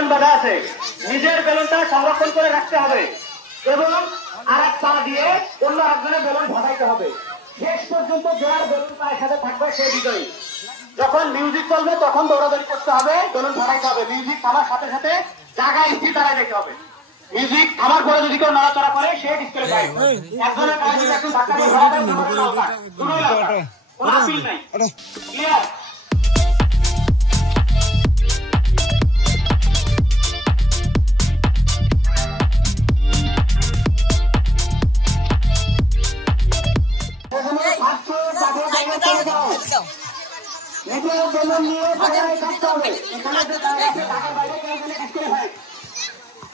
Balloon বাঁধা আছে, নিজের বেলুনটা সংরক্ষণ করে রাখতে হবে এবং আর এক পা দিয়ে অন্য একজনের বেলুন ভাগাইতে হবে। শেষ পর্যন্ত যার বেলুন পায়ের সাথে থাকবে সে বিজয়ী। যখন মিউজিক চলবে তখন দৌড়াদৌড়ি করতে হবে, বেলুন ভাগাইতে হবে। মিউজিক থামার সাথে সাথে জায়গায় স্থির দাঁড়ায় যেতে হবে। মিউজিক থামার পরে যদি কেউ নড়াচড়া করে সে ডিসক্যালিফাইড। একজনের গায়ে যদি একটু ধাক্কা দিয়ে ধরা দেয় দুটোই আউট, কোনো আপিল নাই। ক্লিয়ার?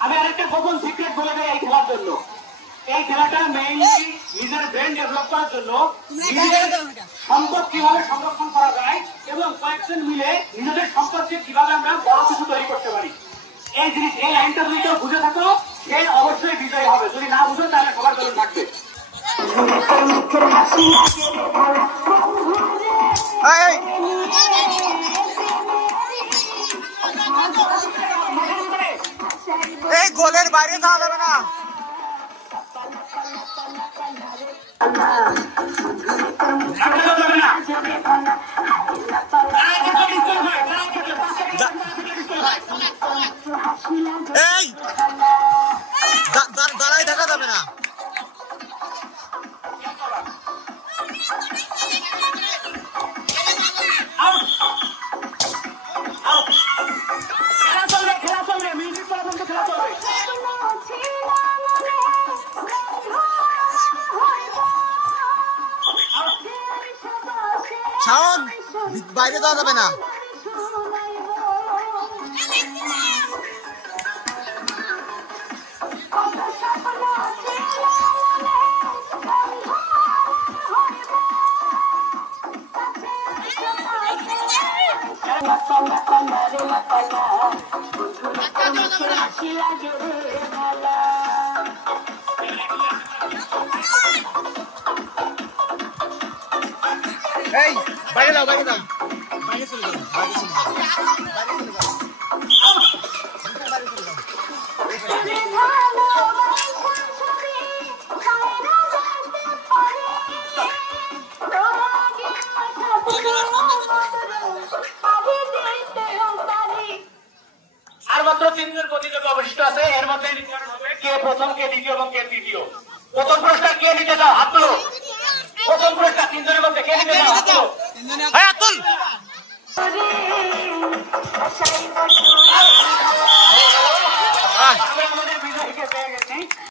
আমি আরেকটা গোপন সিক্রেট বলে দেয় এই খেলার জন্য। এই খেলাটা মেইনলি নিজের ব্রেন ডেভেলপ করার জন্য, নিজেদের সম্পদ কিভাবে সংরক্ষণ করা যায় এবং কয়েকজন মিলে নিজেদের সম্পদকে কিভাবে আমরা বড় কিছু তৈরি করতে পারি। এই জিনিস, এই লাইনটা যদি কেউ বুঝে থাকো সে অবশ্যই বিজয়ী হবে। যদি না বুঝো তাহলে সবার বেলুন থাকবে। এই গোলের বাইরে যাওয়া যাবে না। এই দাঁড়াই দেখা যাবে না। শাওন, বাইরে যাওয়া যাবে না। এই বাইরে যাও, বাইরে যাও, বাইরে চলে যাও, বাইরে চলে যাও, বাইরে চলে যাও। আর মাত্র 3 জন প্রতিযোগী অবশিষ্ট আছে। এর মধ্যে নির্ধারণ হবে কে প্রথম, কে দ্বিতীয় এবং কে তৃতীয়। প্রথম পুরস্কার কে নিতে চাও? হাত তুলো। প্রথম পুরস্কার 3 জনের মধ্যে কে নিতে চাও? হাত তুলো। হ্যাঁ, তুল। আমরা আমাদের বিজয়ীকে পেয়ে গেছি।